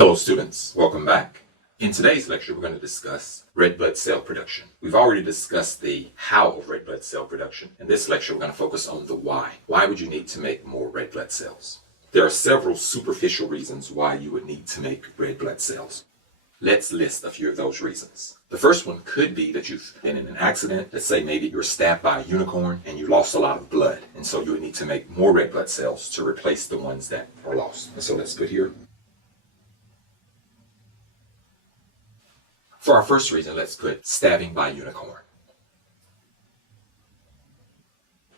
Hello students, welcome back. In today's lecture we're going to discuss red blood cell production. We've already discussed the how of red blood cell production. In this lecture we're going to focus on the why. Why would you need to make more red blood cells? There are several superficial reasons why you would need to make red blood cells. Let's list a few of those reasons. The first one could be that you've been in an accident. Let's say maybe you were stabbed by a unicorn and you lost a lot of blood, and so you would need to make more red blood cells to replace the ones that are lost. And so let's put here. For our first reason, let's put stabbing by unicorn.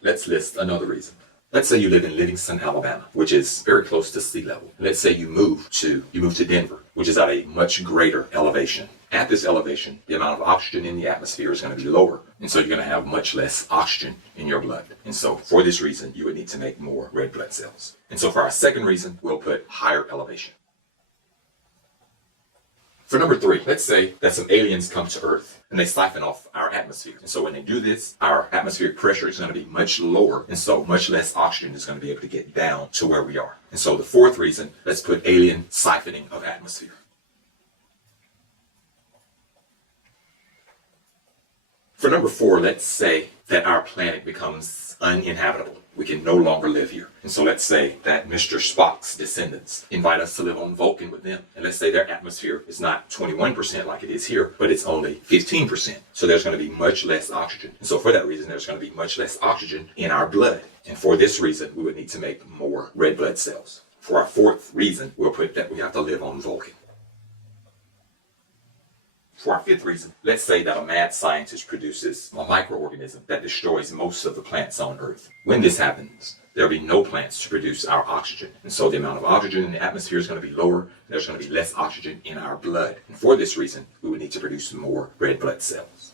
Let's list another reason. Let's say you live in Livingston, Alabama, which is very close to sea level. Let's say you move to Denver, which is at a much greater elevation. At this elevation, the amount of oxygen in the atmosphere is going to be lower, and so you're going to have much less oxygen in your blood. And so for this reason, you would need to make more red blood cells. And so for our second reason, we'll put higher elevation. For number 3, let's say that some aliens come to Earth and they siphon off our atmosphere. And so when they do this, our atmospheric pressure is going to be much lower, and so much less oxygen is going to be able to get down to where we are. And so the fourth reason, let's put alien siphoning of atmosphere. For number 4, let's say that our planet becomes uninhabitable. We can no longer live here. And so let's say that Mr. Spock's descendants invite us to live on Vulcan with them. And let's say their atmosphere is not 21% like it is here, but it's only 15%. So there's going to be much less oxygen. And so for that reason, there's going to be much less oxygen in our blood. And for this reason, we would need to make more red blood cells. For our fourth reason, we'll put that we have to live on Vulcan. For our fifth reason, let's say that a mad scientist produces a microorganism that destroys most of the plants on Earth. When this happens, there'll be no plants to produce our oxygen. And so the amount of oxygen in the atmosphere is going to be lower. There's going to be less oxygen in our blood. And for this reason, we would need to produce more red blood cells.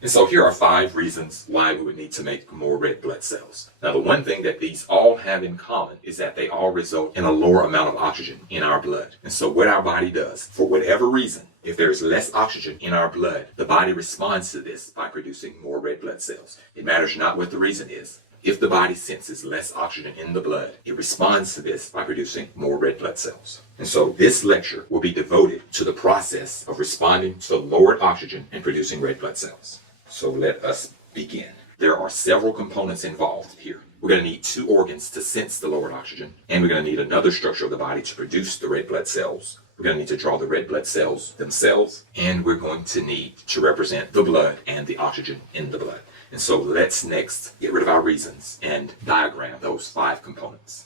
And so here are 5 reasons why we would need to make more red blood cells. Now, the one thing that these all have in common is that they all result in a lower amount of oxygen in our blood. And so what our body does, for whatever reason, if there's less oxygen in our blood, the body responds to this by producing more red blood cells. It matters not what the reason is. If the body senses less oxygen in the blood, it responds to this by producing more red blood cells. And so this lecture will be devoted to the process of responding to lowered oxygen and producing red blood cells. So let us begin. There are several components involved here. We're going to need 2 organs to sense the lowered oxygen, and we're going to need another structure of the body to produce the red blood cells. We're going to need to draw the red blood cells themselves, and we're going to need to represent the blood and the oxygen in the blood. And so let's next get rid of our reasons and diagram those 5 components.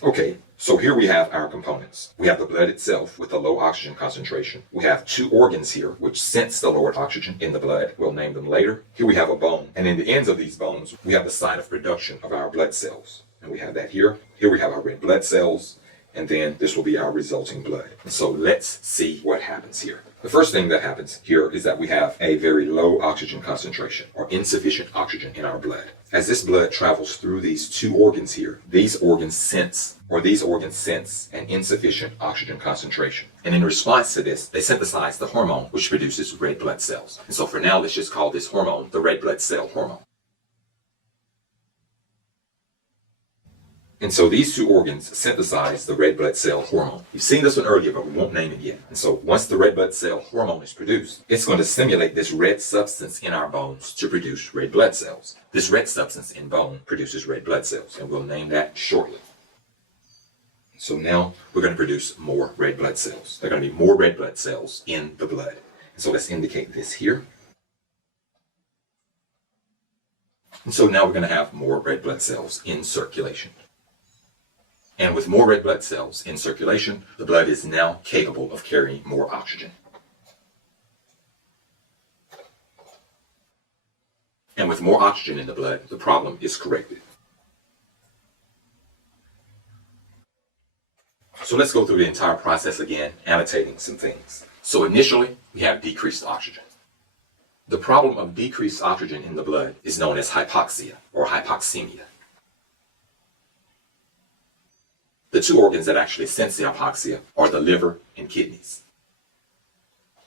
Okay, so here we have our components. We have the blood itself with a low oxygen concentration. We have 2 organs here which sense the lowered oxygen in the blood. We'll name them later. Here we have a bone, and in the ends of these bones, we have the site of production of our blood cells. And we have that here. Here we have our red blood cells, and then this will be our resulting blood. And so let's see what happens here. The first thing that happens here is that we have a very low oxygen concentration, or insufficient oxygen in our blood. As this blood travels through these 2 organs here, these organs sense an insufficient oxygen concentration. And in response to this, they synthesize the hormone which produces red blood cells. And so for now, let's just call this hormone the red blood cell hormone. And so these 2 organs synthesize the red blood cell hormone. You've seen this one earlier, but we won't name it yet. And so once the red blood cell hormone is produced, it's going to stimulate this red substance in our bones to produce red blood cells. This red substance in bone produces red blood cells, and we'll name that shortly. So now we're going to produce more red blood cells. There are going to be more red blood cells in the blood. And so let's indicate this here. And so now we're going to have more red blood cells in circulation. And with more red blood cells in circulation, the blood is now capable of carrying more oxygen. And with more oxygen in the blood, the problem is corrected. So let's go through the entire process again, annotating some things. So initially, we have decreased oxygen. The problem of decreased oxygen in the blood is known as hypoxia or hypoxemia. The two organs that actually sense the hypoxia are the liver and kidneys.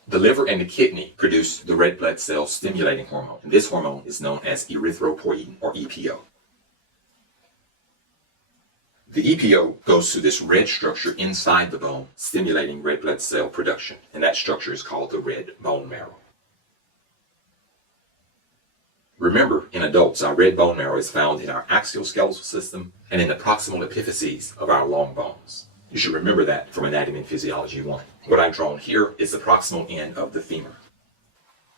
The liver and the kidney produce the red blood cell stimulating hormone, and this hormone is known as erythropoietin or EPO. The EPO goes to this red structure inside the bone, stimulating red blood cell production, and that structure is called the red bone marrow. Remember, in adults, our red bone marrow is found in our axial skeletal system and in the proximal epiphyses of our long bones. You should remember that from Anatomy and Physiology 1. What I've drawn here is the proximal end of the femur.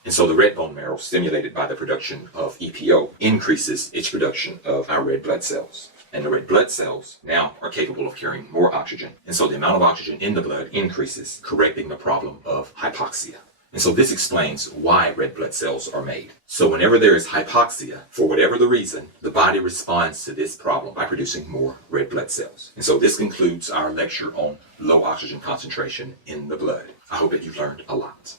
And so the red bone marrow, stimulated by the production of EPO, increases its production of our red blood cells. And the red blood cells now are capable of carrying more oxygen. And so the amount of oxygen in the blood increases, correcting the problem of hypoxia. And so this explains why red blood cells are made. So whenever there is hypoxia, for whatever the reason, the body responds to this problem by producing more red blood cells. And so this concludes our lecture on low oxygen concentration in the blood. I hope that you've learned a lot.